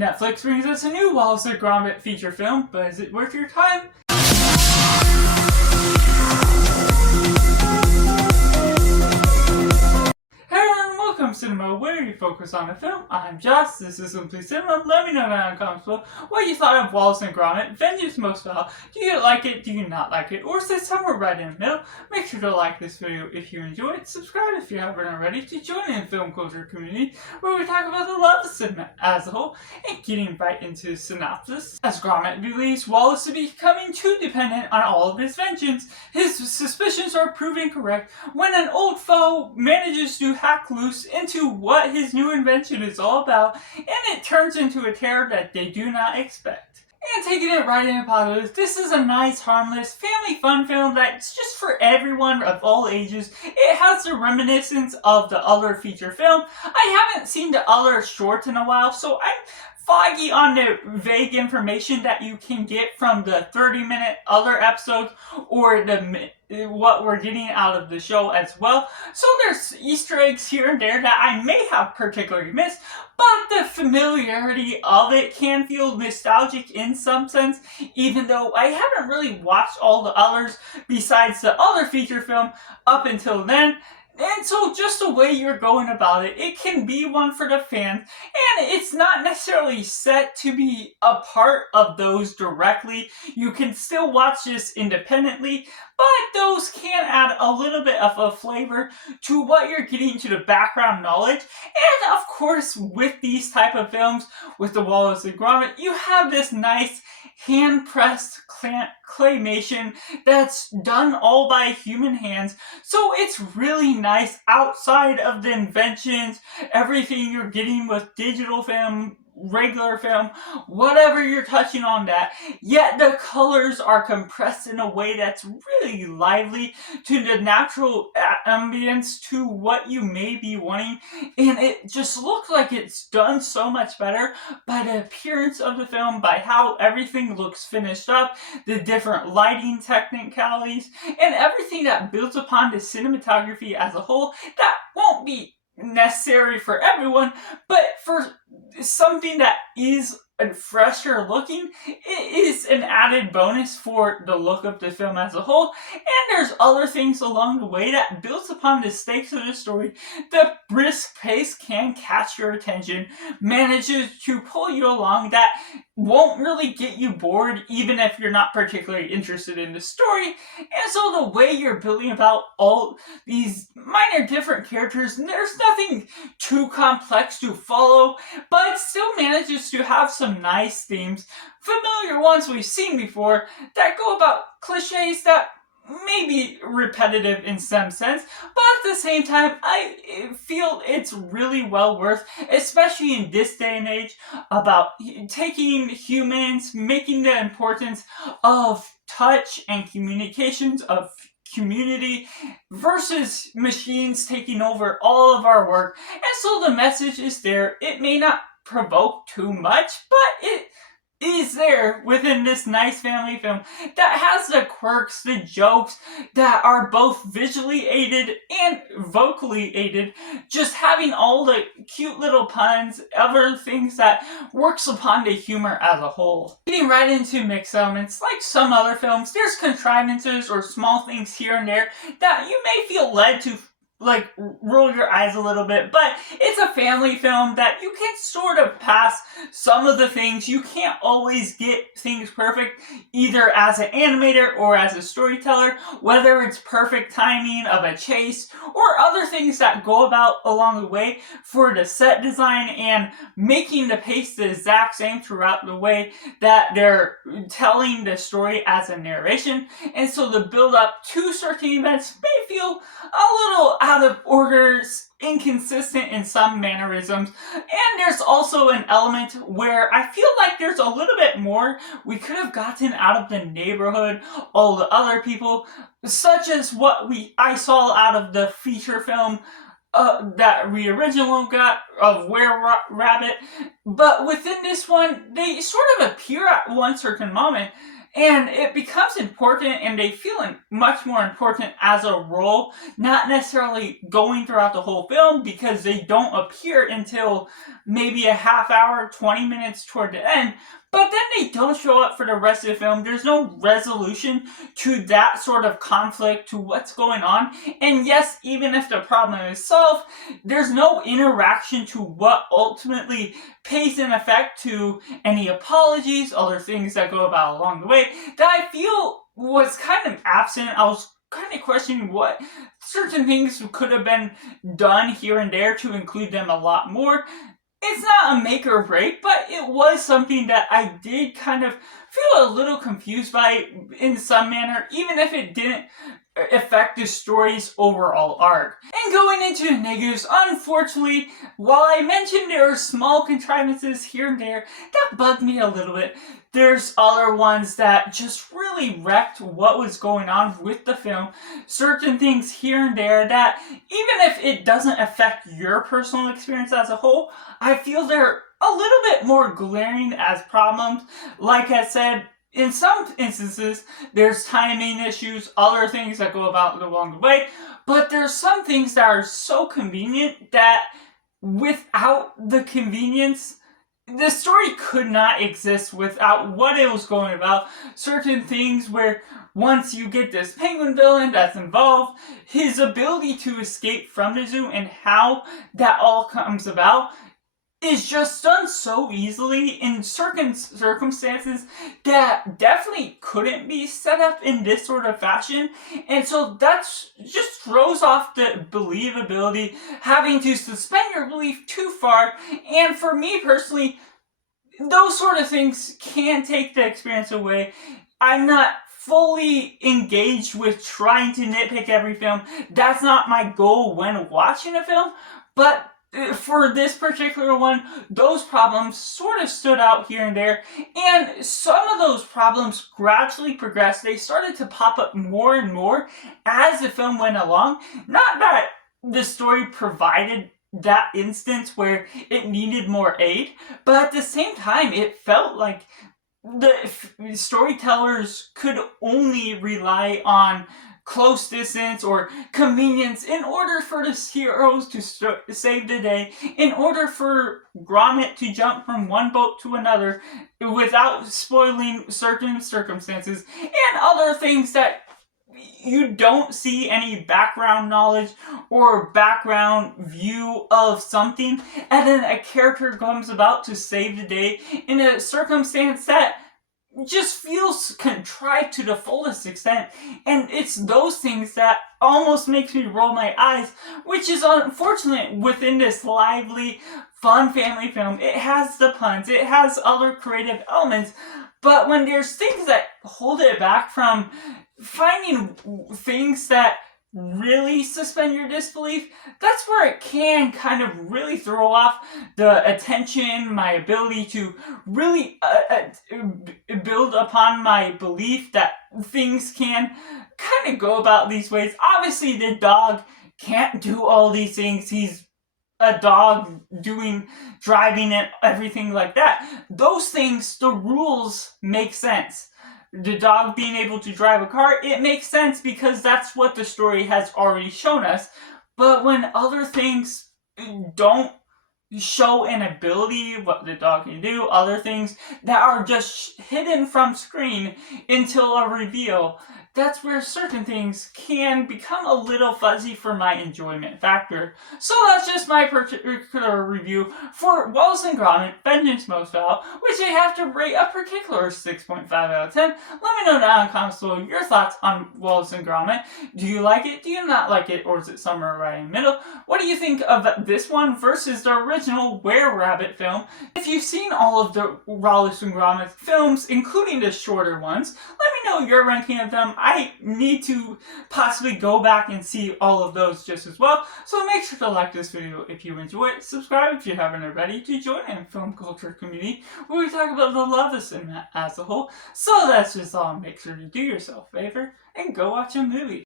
Netflix brings us a new Wallace and Gromit feature film, but is it worth your time? Welcome Cinema, where you focus on a film. I'm Josh, this is Simply Cinema. Let me know down in the comments below what you thought of Wallace and Gromit, Vengeance Most Fowl. Do you like it? Do you not like it? Or is it somewhere right in the middle? Make sure to like this video if you enjoy it. Subscribe if you haven't already to join in the film culture community where we talk about the love of cinema as a whole. And getting right into synopsis. As Gromit believes Wallace to be becoming too dependent on all of his vengeance, his suspicions are proven correct when an old foe manages to hack loose into what his new invention is all about, and it turns into a terror that they do not expect. And taking it right into positives, this is a nice, harmless, family fun film that's just for everyone of all ages. It has the reminiscence of the other feature film. I haven't seen the other shorts in a while, so I'm foggy on the vague information that you can get from the 30-minute other episodes or what we're getting out of the show as well. So there's Easter eggs here and there that I may have particularly missed, but the familiarity of it can feel nostalgic in some sense, even though I haven't really watched all the others besides the other feature film up until then. And so just the way you're going about it, it can be one for the fans, and it's not necessarily set to be a part of those directly. You can still watch this independently, but those can add a little bit of a flavor to what you're getting to the background knowledge. And of course, with these type of films, with the Wallace and Gromit, you have this nice hand-pressed claymation that's done all by human hands, so it's really nice outside of the inventions, everything you're getting with digital film, regular film, whatever you're touching on that, yet the colors are compressed in a way that's really lively to the natural ambience to what you may be wanting, and it just looks like it's done so much better by the appearance of the film, by how everything looks finished up, the different lighting technicalities, and everything that builds upon the cinematography as a whole. That won't be necessary for everyone, but for something that is fresher looking, it is an added bonus for the look of the film as a whole. And there's other things along the way that builds upon the stakes of the story. The brisk pace can catch your attention, manages to pull you along, that won't really get you bored even if you're not particularly interested in the story. And so the way you're building about all these minor different characters, there's nothing too complex to follow, but still manages to have some nice themes, familiar ones we've seen before, that go about cliches that may be repetitive in some sense, but at the same time, I feel it's really well worth, especially in this day and age, about taking humans, making the importance of touch and communications, of community versus machines taking over all of our work. And so the message is there. It may not provoke too much, but it is there within this nice family film that has the quirks, the jokes that are both visually aided and vocally aided, just having all the cute little puns, other things that works upon the humor as a whole. Getting right into mixed elements, like some other films, there's contrivances or small things here and there that you may feel led to roll your eyes a little bit, but it's a family film that you can sort of pass some of the things. You can't always get things perfect, either as an animator or as a storyteller, whether it's perfect timing of a chase or other things that go about along the way for the set design and making the pace the exact same throughout the way that they're telling the story as a narration. And so the build up to certain events may feel a little out of order, inconsistent in some mannerisms, and there's also an element where I feel like there's a little bit more we could have gotten out of the neighborhood, all the other people, such as what I saw out of the feature film that we originally got of Were Rabbit. But within this one, they sort of appear at one certain moment, And it becomes important, and they feel much more important as a role, not necessarily going throughout the whole film, because they don't appear until maybe a half hour, 20 minutes toward the end. But then they don't show up for the rest of the film. There's no resolution to that sort of conflict, to what's going on. And yes, even if the problem is solved, there's no interaction to what ultimately pays an effect to any apologies, other things that go about along the way, that I feel was kind of absent. I was kind of questioning what certain things could have been done here and there to include them a lot more. It's not a make or break, but it was something that I did kind of feel a little confused by in some manner, even if it didn't affect the story's overall arc. And going into the negatives, unfortunately, while I mentioned there are small contrivances here and there that bugged me a little bit, there's other ones that just really wrecked what was going on with the film. Certain things here and there that, even if it doesn't affect your personal experience as a whole, I feel they're a little bit more glaring as problems. Like I said, in some instances, there's timing issues, other things that go about along the way, but there's some things that are so convenient that without the convenience, the story could not exist without what it was going about. Certain things where once you get this penguin villain that's involved, his ability to escape from the zoo and how that all comes about is just done so easily in certain circumstances that definitely couldn't be set up in this sort of fashion. And so that's just throws off the believability, having to suspend your belief too far. And for me personally, those sort of things can take the experience away. I'm not fully engaged with trying to nitpick every film. That's not my goal when watching a film, but for this particular one, those problems sort of stood out here and there, and some of those problems gradually progressed. They started to pop up more and more as the film went along. Not that the story provided that instance where it needed more aid, but at the same time, it felt like the storytellers could only rely on close distance or convenience in order for the heroes to save the day, in order for Gromit to jump from one boat to another without spoiling certain circumstances, and other things that you don't see any background knowledge or background view of something, and then a character comes about to save the day in a circumstance that just feels contrived to the fullest extent. And it's those things that almost makes me roll my eyes, which is unfortunate within this lively, fun family film. It has the puns, it has other creative elements, but when there's things that hold it back from finding things that really suspend your disbelief, that's where it can kind of really throw off the attention, my ability to really build upon my belief that things can kind of go about these ways. Obviously, the dog can't do all these things. He's a dog driving and everything like that. Those things, the rules make sense. The dog being able to drive a car, it makes sense because that's what the story has already shown us. But when other things don't show an ability, what the dog can do, other things that are just hidden from screen until a reveal, that's where certain things can become a little fuzzy for my enjoyment factor. So that's just my particular review for Wallace and Gromit, Vengeance Most Fowl, which I have to rate a particular 6.5 out of 10. Let me know down in the comments below your thoughts on Wallace and Gromit. Do you like it? Do you not like it? Or is it somewhere right in the middle? What do you think of this one versus the original Were-Rabbit film? If you've seen all of the Wallace and Gromit films, including the shorter ones, let me know your ranking of them. I need to possibly go back and see all of those just as well. So make sure to like this video if you enjoy it. Subscribe if you haven't already to join in film culture community where we talk about the love of cinema as a whole. So that's just all. Make sure to do yourself a favor and go watch a movie.